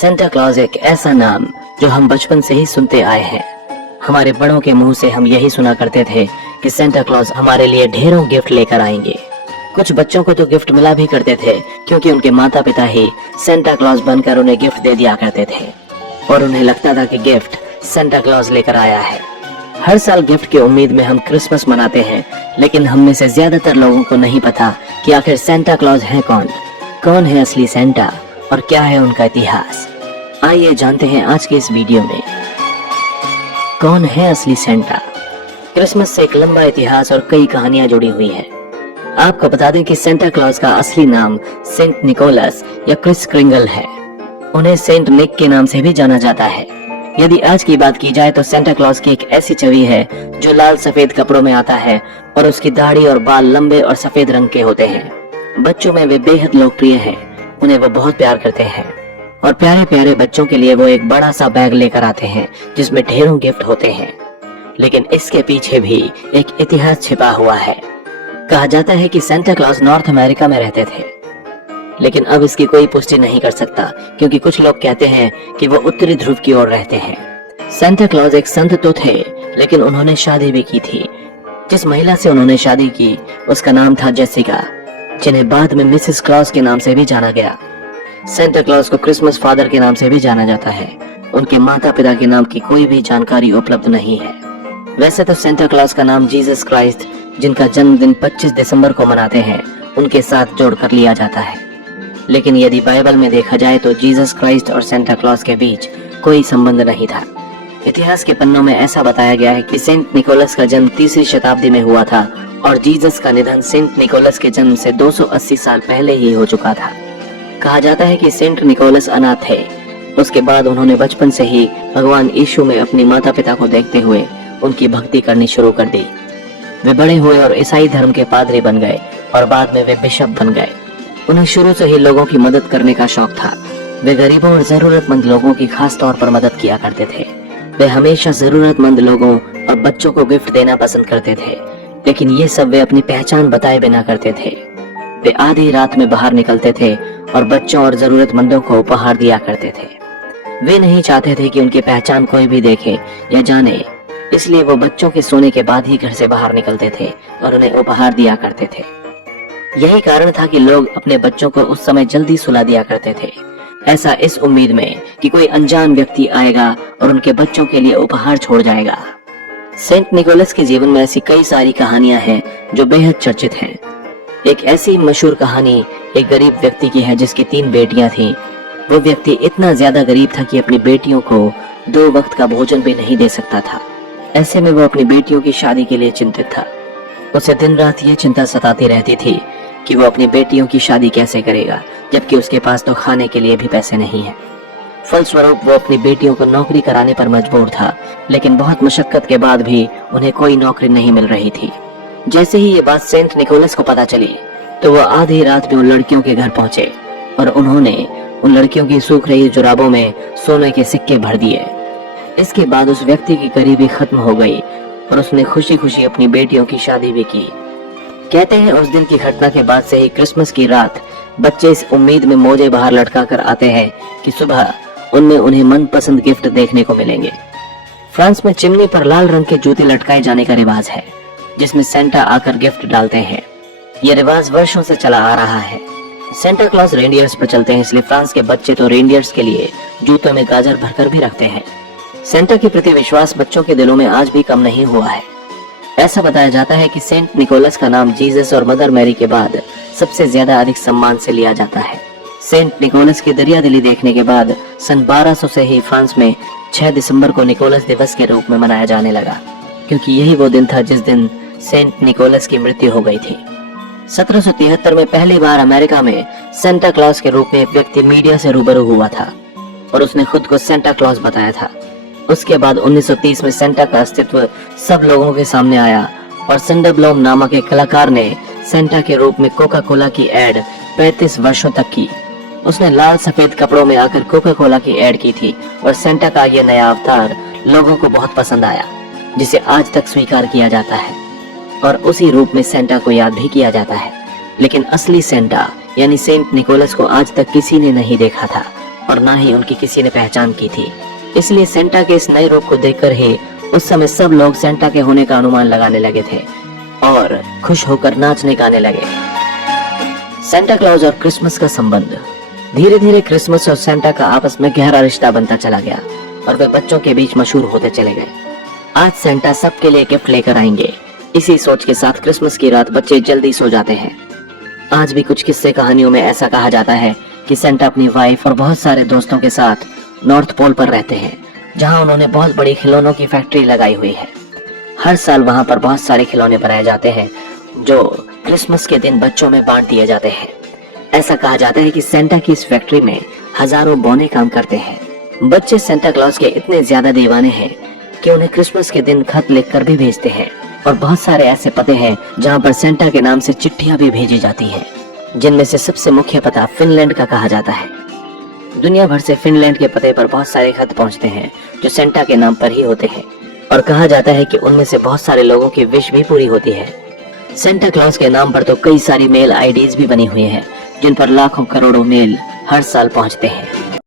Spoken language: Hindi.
सेंटा क्लॉज एक ऐसा नाम जो हम बचपन से ही सुनते आए हैं। हमारे बड़ों के मुंह से हम यही सुना करते थे कि सेंटा क्लॉज हमारे लिए ढेरों गिफ्ट लेकर आएंगे। कुछ बच्चों को तो गिफ्ट मिला भी करते थे क्योंकि उनके माता पिता ही सेंटा क्लॉज बनकर उन्हें गिफ्ट दे दिया करते थे और उन्हें लगता था कि गिफ्ट सेंटा क्लॉज लेकर आया है। हर साल गिफ्ट की उम्मीद में हम क्रिसमस मनाते हैं, लेकिन हम में से ज्यादातर लोगों को नहीं पता कि आखिर सेंटा क्लॉज है कौन है असली सेंटा और क्या है उनका इतिहास। आइए जानते हैं आज के इस वीडियो में कौन है असली सेंटा। क्रिसमस से एक लंबा इतिहास और कई कहानियां जुड़ी हुई हैं। आपको बता दें कि सेंटा क्लॉज का असली नाम सेंट निकोलस या क्रिस क्रिंगल है। उन्हें सेंट निक के नाम से भी जाना जाता है। यदि आज की बात की जाए तो सेंटा क्लॉज की एक ऐसी छवि है जो लाल सफेद कपड़ों में आता है और उसकी दाढ़ी और बाल लंबे और सफेद रंग के होते हैं। बच्चों में वे बेहद लोकप्रिय हैं, उन्हें वो बहुत प्यार करते हैं और प्यारे प्यारे बच्चों के लिए वो एक बड़ा सा बैग लेकर आते हैं जिसमें ढेरों गिफ्ट होते हैं। लेकिन इसके पीछे भी एक इतिहास छिपा हुआ है। कहा जाता है कि सेंटा क्लॉज नॉर्थ अमेरिका में रहते थे, लेकिन अब इसकी कोई पुष्टि नहीं कर सकता क्योंकि कुछ लोग कहते हैं कि वो उत्तरी ध्रुव की ओर रहते हैं। सेंटा क्लॉज एक संत तो थे, लेकिन उन्होंने शादी भी की थी। जिस महिला से उन्होंने शादी की उसका नाम था जेसिका, जिन्हें बाद में मिसेस क्लॉज के नाम से भी जाना गया। सेंटा क्लॉज को क्रिसमस फादर के नाम से भी जाना जाता है। उनके माता पिता के नाम की कोई भी जानकारी उपलब्ध नहीं है। वैसे तो सेंटा क्लॉज का नाम जीसस क्राइस्ट, जिनका जन्मदिन 25 दिसंबर को मनाते हैं, उनके साथ जोड़कर लिया जाता है। लेकिन यदि बाइबल में देखा जाए तो जीसस क्राइस्ट और सेंटा क्लॉज के बीच कोई संबंध नहीं था। इतिहास के पन्नों में ऐसा बताया गया है कि सेंट निकोलस का जन्म 3वीं शताब्दी में हुआ था और जीसस का निधन सेंट निकोलस के जन्म से 280 साल पहले ही हो चुका था। कहा जाता है कि सेंट निकोलस अनाथ थे। उसके बाद उन्होंने बचपन से ही भगवान यीशु में अपने माता पिता को देखते हुए उनकी भक्ति करनी शुरू कर दी। वे बड़े हुए और ईसाई धर्म के पादरी बन गए और बाद में वे बिशप बन गए। उन्हें शुरू से ही लोगों की मदद करने का शौक था। वे गरीबों और जरूरतमंद लोगों की खास तौर पर मदद किया करते थे। वे हमेशा जरूरतमंद लोगों और बच्चों को गिफ्ट देना पसंद करते थे, लेकिन ये सब वे अपनी पहचान बताए बिना करते थे। वे आधी रात में बाहर निकलते थे और बच्चों और जरूरतमंदों को उपहार दिया करते थे। वे नहीं चाहते थे कि उनकी पहचान कोई भी देखे या जाने, इसलिए वो बच्चों के सोने के बाद ही घर से बाहर निकलते थे और उन्हें उपहार दिया करते थे। यही कारण था कि लोग अपने बच्चों को उस समय जल्दी सुला दिया करते थे, ऐसा इस उम्मीद में कि कोई अनजान व्यक्ति आएगा और उनके बच्चों के लिए उपहार छोड़ जाएगा। सेंट निकोलस के जीवन में ऐसी कई सारी कहानियां हैं जो बेहद चर्चित हैं। एक ऐसी मशहूर कहानी एक गरीब व्यक्ति की है जिसकी 3 बेटियां थीं। वो व्यक्ति इतना ज्यादा गरीब था कि अपनी बेटियों को 2 वक्त का भोजन भी नहीं दे सकता था। ऐसे में वो अपनी बेटियों की शादी के लिए चिंतित था। उसे दिन रात ये चिंता सताती रहती थी कि वो अपनी बेटियों की शादी कैसे करेगा, जबकि उसके पास तो खाने के लिए भी पैसे नहीं है। फलस्वरूप वो अपनी बेटियों को नौकरी कराने पर मजबूर था, लेकिन बहुत मशक्कत के बाद भी उन्हें कोई नौकरी नहीं मिल रही थी। जैसे ही ये बात सेंट निकोलस को पता चली तो वो आधी रात में उन लड़कियों के घर पहुंचे और उन्होंने उन लड़कियों की सूख रही जुराबों में सोने के सिक्के भर दिए। इसके बाद उस व्यक्ति की गरीबी खत्म हो गई और उसने खुशी खुशी अपनी बेटियों की शादी भी की। कहते हैं उस दिन की घटना के बाद से ही क्रिसमस की रात बच्चे इस उम्मीद में मोजे बाहर लटका कर आते हैं कि सुबह उनमें उन्हें मनपसंद गिफ्ट देखने को मिलेंगे। फ्रांस में चिमनी पर लाल रंग के जूते लटकाए जाने का रिवाज है, जिसमें सेंटा आकर गिफ्ट डालते हैं। यह रिवाज वर्षों से चला आ रहा है। सेंटा क्लॉज रेनडियर्स पर चलते हैं, इसलिए फ्रांस के बच्चे तो रेनडियर्स के लिए जूतों में गाजर भरकर भी रखते हैं। सेंटा के प्रति विश्वास बच्चों के दिलों में आज भी कम नहीं हुआ है। ऐसा बताया जाता है कि सेंट निकोलस का नाम जीसस और मदर मैरी के बाद सबसे ज्यादा अधिक सम्मान से लिया जाता है। सेंट निकोलस की दरियादिली देखने के बाद सन 1200 से ही फ्रांस में 6 दिसंबर को निकोलस दिवस के रूप में मनाया जाने लगा, क्योंकि यही वो दिन था जिस दिन सेंट निकोलस की मृत्यु हो गई थी। 1773 में पहली बार अमेरिका में सेंटा क्लॉज के रूप में एक व्यक्ति मीडिया से रूबरू हुआ था और उसने खुद को सेंटा क्लॉज बताया था। उसके बाद 1930 में सेंटा का अस्तित्व सब लोगों के सामने आया और सैंडरब्लॉम नामक एक कलाकार ने सेंटा के रूप में कोका कोला की एड 35 वर्षों तक की। उसने लाल सफेद कपड़ों में आकर कोका कोला की एड की थी और सेंटा का यह नया अवतार लोगों को बहुत पसंद आया, जिसे आज तक स्वीकार किया जाता है और उसी रूप में सेंटा को याद भी किया जाता है। लेकिन असली सेंटा यानी सेंट निकोलस को आज तक किसी ने नहीं देखा था और ना ही उनकी किसी ने पहचान की थी। इसलिए सेंटा के इस नए रूप को देखकर ही उस समय सब लोग सेंटा के होने का अनुमान लगाने लगे थे और खुश होकर नाचने गाने लगे। सेंटा क्लॉज और क्रिसमस का संबंध। धीरे धीरे क्रिसमस और सेंटा का आपस में गहरा रिश्ता बनता चला गया और वे बच्चों के बीच मशहूर होते चले गए। आज सेंटा सबके लिए गिफ्ट लेकर आएंगे, इसी सोच के साथ क्रिसमस की रात बच्चे जल्दी सो जाते हैं। आज भी कुछ किस्से कहानियों में ऐसा कहा जाता है कि सेंटा अपनी वाइफ और बहुत सारे दोस्तों के साथ नॉर्थ पोल पर रहते हैं, जहां उन्होंने बहुत बड़ी खिलौनों की फैक्ट्री लगाई हुई है। हर साल वहां पर बहुत सारे खिलौने बनाए जाते हैं जो क्रिसमस के दिन बच्चों में बांट दिए जाते हैं। ऐसा कहा जाता है कि सेंटा की इस फैक्ट्री में हजारों बौने काम करते हैं। बच्चे सेंटा क्लॉज के इतने ज्यादा दीवाने हैं कि उन्हें क्रिसमस के दिन खत लिखकर भी भेजते हैं और बहुत सारे ऐसे पते हैं जहां पर सेंटा के नाम से चिट्ठियां भी भेजी जाती हैं, जिनमें से सबसे मुख्य पता फिनलैंड का कहा जाता है। दुनिया भर से फिनलैंड के पते पर बहुत सारे खत पहुंचते हैं जो सेंटा के नाम पर ही होते हैं और कहा जाता है कि उनमें से बहुत सारे लोगों की विश भी पूरी होती है। सेंटा क्लॉज के नाम पर तो कई सारी मेल आईडीज भी बनी हुई हैं, जिन पर लाखों करोड़ों मेल हर साल पहुंचते हैं।